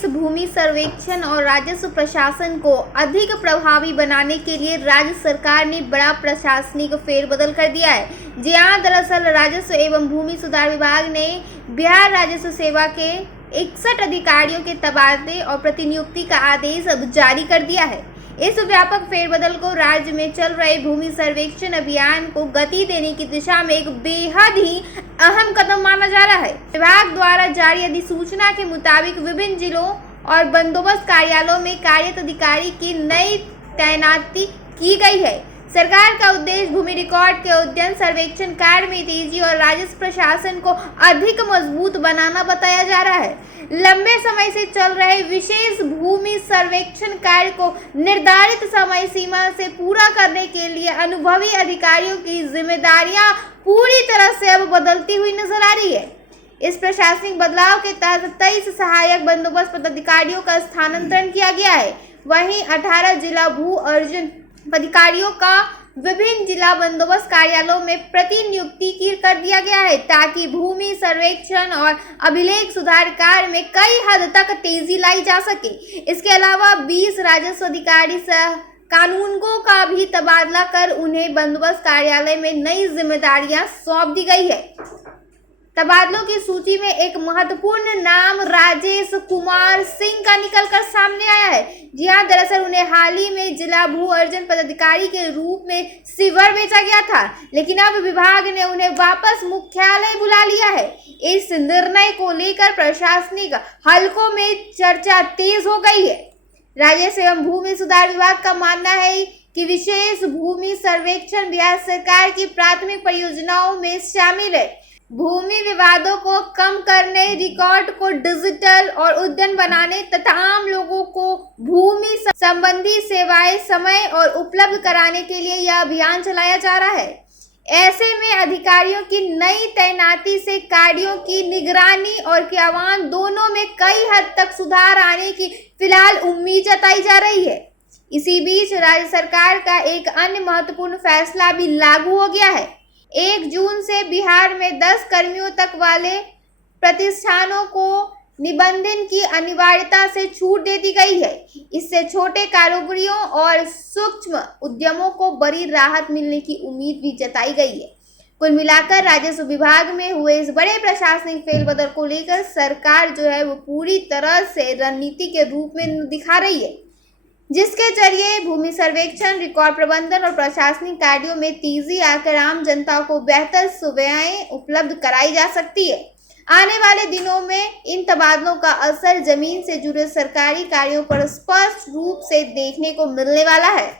विशेष भूमि सर्वेक्षण और राजस्व प्रशासन को अधिक प्रभावी बनाने के लिए राज्य सरकार ने बड़ा प्रशासनिक फेरबदल कर दिया है। जहां दरअसल राजस्व एवं भूमि सुधार विभाग ने बिहार राजस्व सेवा के 61 अधिकारियों के तबादले और प्रतिनियुक्ति का आदेश अब जारी कर दिया है। इस व्यापक फेरबदल को राज्य में चल रहे भूमि सर्वेक्षण अभियान को गति देने की दिशा में एक बेहद ही अहम कदम माना जा रहा है। विभाग द्वारा जारी अधिसूचना के मुताबिक विभिन्न जिलों और बंदोबस्त कार्यालयों में कार्यरत अधिकारी की नई तैनाती की गई है। सरकार का उद्देश्य भूमि रिकॉर्ड के अध्ययन, सर्वेक्षण कार्य में तेजी और राजस्व प्रशासन को अधिक मजबूत बनाना बताया जा रहा है। लंबे समय से चल रहे विशेष भूमि सर्वेक्षण कार्य को निर्धारित समय सीमा से पूरा करने के लिए अनुभवी अधिकारियों की जिम्मेदारियां पूरी तरह से अब बदलती हुई नजर आ रही है। इस प्रशासनिक बदलाव के तहत 23 सहायक बंदोबस्त पदाधिकारियों का स्थानांतरण किया गया है। वहीं 18 जिला भू अर्जन अधिकारियों का विभिन्न जिला बंदोबस्त कार्यालयों में प्रतिनियुक्ति कर दिया गया है, ताकि भूमि सर्वेक्षण और अभिलेख सुधार कार्य में कई हद तक तेजी लाई जा सके। इसके अलावा 20 राजस्व अधिकारी सह कानूनगों का भी तबादला कर उन्हें बंदोबस्त कार्यालय में नई जिम्मेदारियां सौंप दी गई है। तबादलों की सूची में एक महत्वपूर्ण नाम राजेश कुमार सिंह का निकलकर सामने आया है। जी हाँ, दरअसल उन्हें हाल ही में जिला भू अर्जन पदाधिकारी के रूप में शिवर भेजा गया था, लेकिन अब विभाग ने उन्हें वापस मुख्यालय बुला लिया है। इस निर्णय को लेकर प्रशासनिक हलकों में चर्चा तेज हो गई है। राजस्व एवं भूमि सुधार विभाग का मानना है कि विशेष भूमि सर्वेक्षण बिहार सरकार की प्राथमिक परियोजनाओं में शामिल है। भूमि विवादों को कम करने, रिकॉर्ड को डिजिटल और उद्यम बनाने तथा आम लोगों को भूमि संबंधी सेवाएं समय और उपलब्ध कराने के लिए यह अभियान चलाया जा रहा है। ऐसे में अधिकारियों की नई तैनाती से कार्यों की निगरानी और क्रियान्वयन दोनों में कई हद तक सुधार आने की फिलहाल उम्मीद जताई जा रही है। इसी बीच राज्य सरकार का एक अन्य महत्वपूर्ण फैसला भी लागू हो गया है। 1 जून से बिहार में 10 कर्मियों तक वाले प्रतिष्ठानों को निबंधन की अनिवार्यता से छूट दे दी गई है। इससे छोटे कारोबारियों और सूक्ष्म उद्यमों को बड़ी राहत मिलने की उम्मीद भी जताई गई है। कुल मिलाकर राजस्व विभाग में हुए इस बड़े प्रशासनिक फेरबदल को लेकर सरकार जो है वो पूरी तरह से रणनीति के रूप में दिखा रही है, जिसके जरिए भूमि सर्वेक्षण, रिकॉर्ड प्रबंधन और प्रशासनिक कार्यों में तेजी आकर आम जनता को बेहतर सुविधाएं उपलब्ध कराई जा सकती है। आने वाले दिनों में इन तबादलों का असर जमीन से जुड़े सरकारी कार्यों पर स्पष्ट रूप से देखने को मिलने वाला है।